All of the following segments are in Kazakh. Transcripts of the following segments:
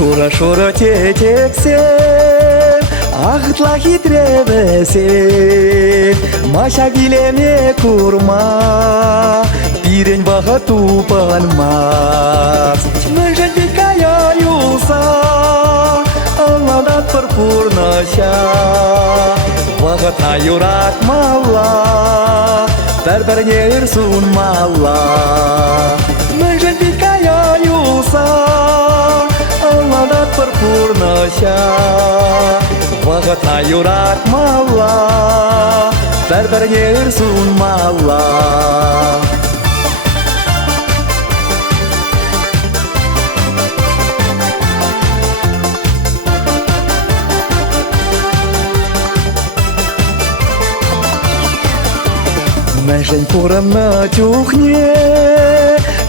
Шура тетексен, ағытла хитребесен, маша билеме курма, пирень баға тупанмас. Мүнжен дикая юса, алладат пұрпұрнаша, вағыта юрат мала, бәрбәрне үрсун мала. Мүнжен дикая юса, алладат пұрпұрнаша, вағыта юрат мала, бәрбәрне үрсун мала. Мәжен пұрынны тюхне,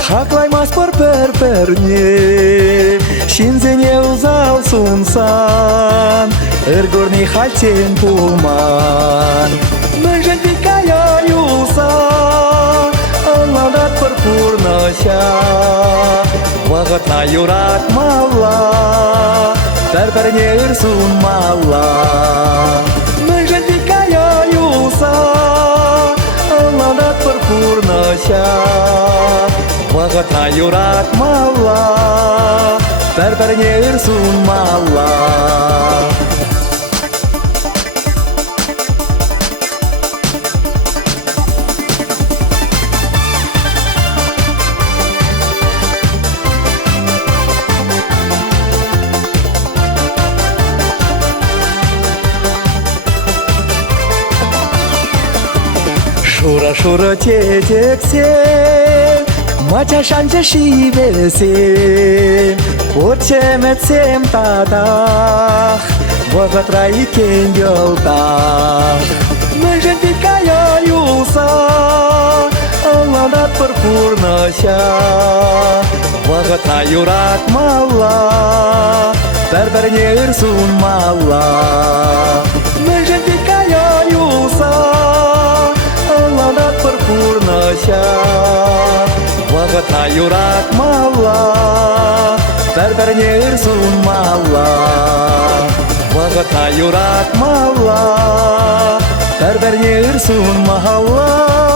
хақлаймас пір-пір-пірне, шинзене ұзал сунсан, үргірні халтен пулман. Мәжен дикая юса, алладат пір-пұрнаша, вағыта юрат мала, бәрбәрне үрсун мала. Мәжен дикая юса, алладат пұрпұрнаша, вағыта юрат мала, бәрбәрне үрсун мала. Шура тетексен, мача шанча шибесен, отчеметсем тадах, вағытра икен елдах. Мүнжен дикая юса, алладат пұрпұрнаша, вағыта юрат мала, бәрбәрне үрсун мала. Мүнжен дикая юса, алладат пұрпұрнаша, вағыта юрат мала, бәрбәрне үрсун мала. Вағыта юрат мала, бәрбәрне үрсун мала.